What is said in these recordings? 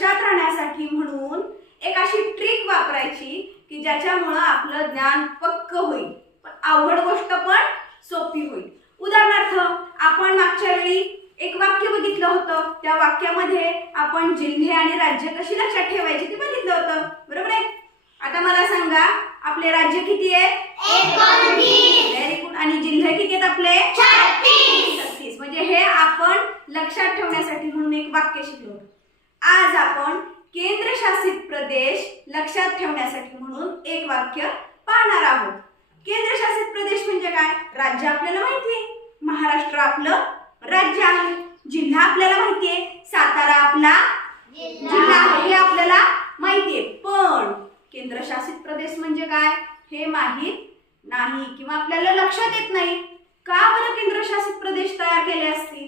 ठेवण्यासाठी म्हणून एक अशी ट्रिक वापरायची की ज्याच्यामुळं आपलं ज्ञान पक्क होईल. पण अवघड गोष्ट पण सोपी होईल. उदाहरणार्थ आपण मागच्या वेळी एक वाक्य बघितलं होतं. त्या वाक्यामध्ये आपण जिल्हे आणि राज्य कशी लक्षात ठेवायची ते बघितलं होतं. बरोबर आहे? आता मला सांगा आपले राज्य किती आहे? व्हेरी गुड आणि जिल्हे किती आहेत आपले? छत्तीस. म्हणजे हे आपण लक्षात ठेवण्यासाठी म्हणून एक वाक्य शिकलो आज आपण केंद्रशासित प्रदेश लक्षात ठेवण्यासाठी म्हणून एक वाक्य पाहणार आहोत. केंद्रशासित प्रदेश म्हणजे काय? राज्य आपल्याला माहिती आहे महाराष्ट्र आपलं राज्य आहे. जिल्हा आपल्याला माहिती आहे सातारा आपला जिल्हा आहे हे आपल्याला माहिती आहे पण केंद्रशासित प्रदेश म्हणजे काय? हे माहीत नाही किंवा आपल्याला लक्षात येत नाही. का बरं केंद्रशासित प्रदेश तयार केले असतील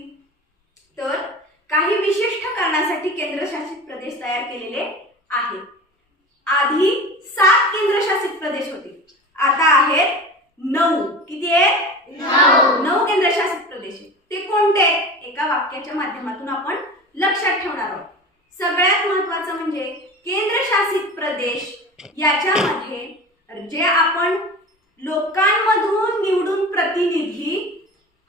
कारणासाठी केंद्रशासित प्रदेश तयार केलेले आहेत. आधी सात केंद्रशासित प्रदेश होते. आता आहेत नऊ. किती आहेत? नऊ. केंद्रशासित प्रदेश. ते कोणते? एका वाक्याच्या माध्यमातून आपण लक्षात ठेवणार आहोत. सगळ्यात महत्वाचं म्हणजे केंद्रशासित प्रदेश याच्यामध्ये जे आपण लोकांमधून निवडून प्रतिनिधी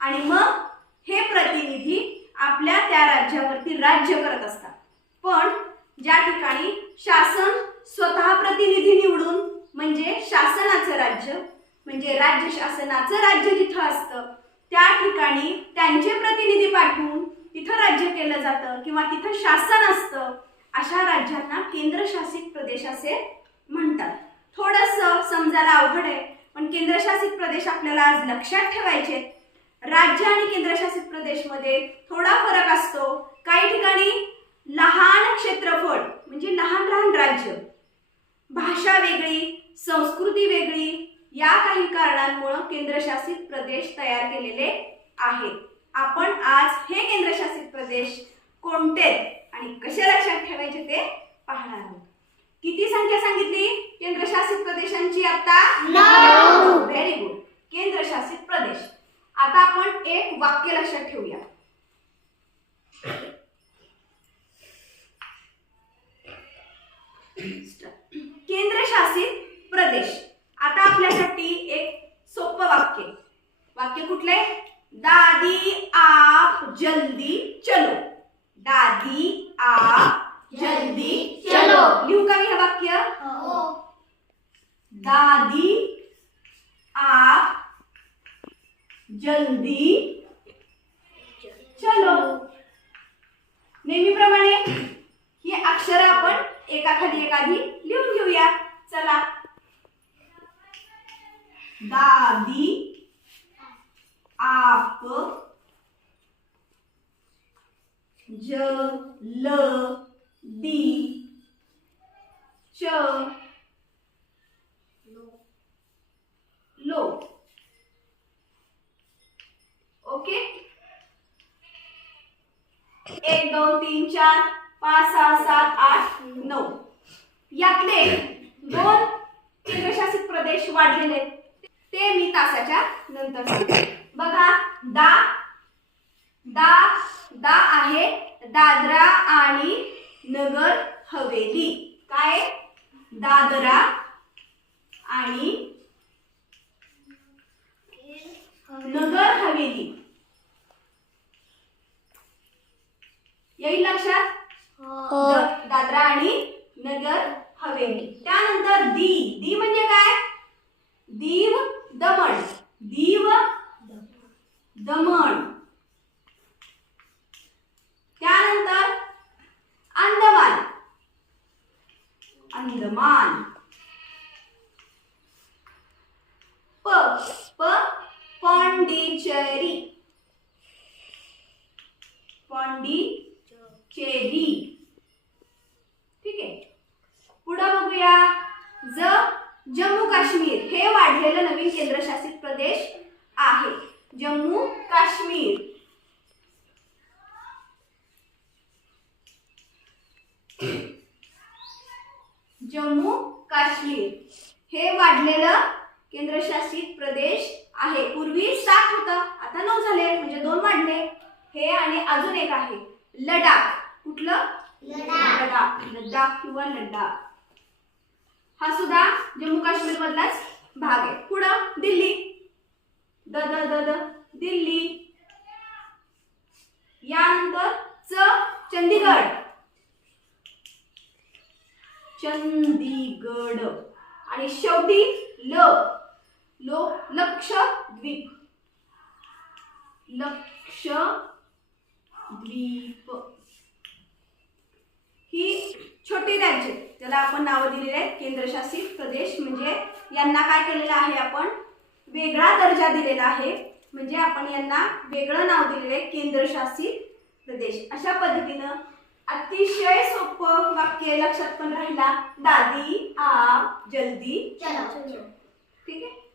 आणि मग हे प्रतिनिधी आपल्या त्या राज्यावरती राज्य करत असतात पण ज्या ठिकाणी शासन स्वतः प्रतिनिधी निवडून म्हणजे शासनाचं राज्य म्हणजे राज्य शासनाचं राज्य जिथं असतं त्या ठिकाणी त्यांचे प्रतिनिधी पाठवून तिथं राज्य केलं जातं किंवा तिथं शासन असतं अशा राज्यांना केंद्रशासित प्रदेश असे म्हणतात थोडंसं समजायला अवघड आहे पण केंद्रशासित प्रदेश आपल्याला आज लक्षात ठेवायचे आहेत. राज्य आणि केंद्रशासित प्रदेशमध्ये थोडा फरक असतो. काही ठिकाणी लहान क्षेत्रफळ म्हणजे लहान लहान राज्य भाषा वेगळी संस्कृती वेगळी या काही कारणांमुळे केंद्रशासित प्रदेश तयार केलेले आहेत. आपण आज हे केंद्रशासित प्रदेश कोणते आणि कसे लक्षात ठेवायचे ते पाहणार आहोत. किती संख्या सांगितली केंद्रशासित प्रदेशांची आता? व्हेरी गुड केंद्रशासित प्रदेश. आता आपण एक वाक्य लक्षात ठेवूया. केंद्रशासित प्रदेश. आता आपल्यासाठी एक सोप वाक्य. वाक्य कुठले दादी आप जल्दी चलो. दादी आप जल्दी चलो. लिहू का मी हे वाक्य? दादी जल्दी चलो. नेहमीप्रमाणे ही अक्षर आपण एकाखाली एकाधी लिहून घेऊया. चला. दादी आप जल्दी चलो ओके एक दोन तीन चार पाच सहा सात आठ नऊ यातले दोन केंद्रशासित प्रदेश वाढलेले. ते मी तासाच्या नंतर. बघा दा दा दा आहे दादरा आणि नगर हवेली काय दादरा आणि नगर हवेली येईल लक्षात? द- दादरा आणि नगर हवेली. त्यानंतर दी. दी म्हणजे काय? दीव दमण. दीव दमण. बघूया ज जम्मू काश्मीर हे वाढलेलं नवीन केंद्रशासित प्रदेश आहे. जम्मू काश्मीर. जम्मू काश्मीर हे वाढलेलं केंद्रशासित प्रदेश आहे. पूर्वी सात होतं आता नऊ झाले म्हणजे दोन वाढले. हे आणि अजून एक आहे. लडाख. कुठलं? लडाख. लडाख किंवा लडाख. हा सुद्धा जम्मू काश्मीर मधलाच भाग आहे. पुढं दिल्ली. द द द द. दिल्ली. यानंतर च चंदीगड. चंदीगड. आणि शेवटी ल. लो लक्षद्वीप लक्षद्वीप ही छोटी राज्य ज्याला आपण नावं दिलेली आहेत केंद्रशासित प्रदेश. म्हणजे यांना काय केलेलं आहे आपण? वेगळा दर्जा दिलेला आहे. म्हणजे आपण यांना वेगळं नाव दिलेलं आहे केंद्रशासित प्रदेश. अशा पद्धतीनं अतिशय सोपं वाक्य लक्षात पण राहिला. दादी आ जल्दी ठीक आहे?